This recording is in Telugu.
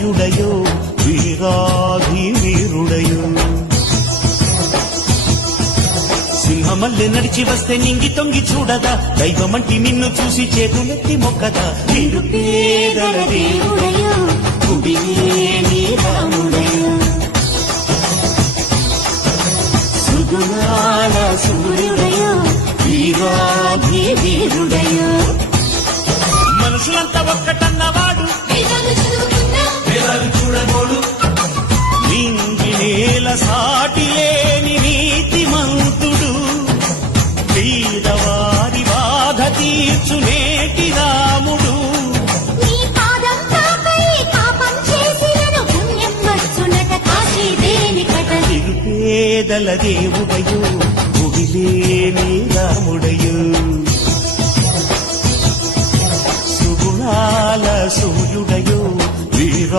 సూర్యుడయో వీరాధి వీరుడయో సింహమల్లె నడిచి వస్తే నింగి తొంగి చూడదా దైవమంటి నిన్ను చూసి చేతులెత్తి మొక్కదా నిరుపేదల దేవుడయో గుడిలేని రాముడయో సుగుణాల సూర్యుడయో వీరాధి వీరుడయో మనుషులంతా ఒక్కటన్నవాడు వేదాలు చూడబోడు నింగి నేల సాటి లేని నీతిమంతుడు పేదవారి బాధ తీర్చునేటి రాముడు నిరుపేదల దేవుడయో గుడిలేని రాముడయో సుగుణాల సూర్యుడయో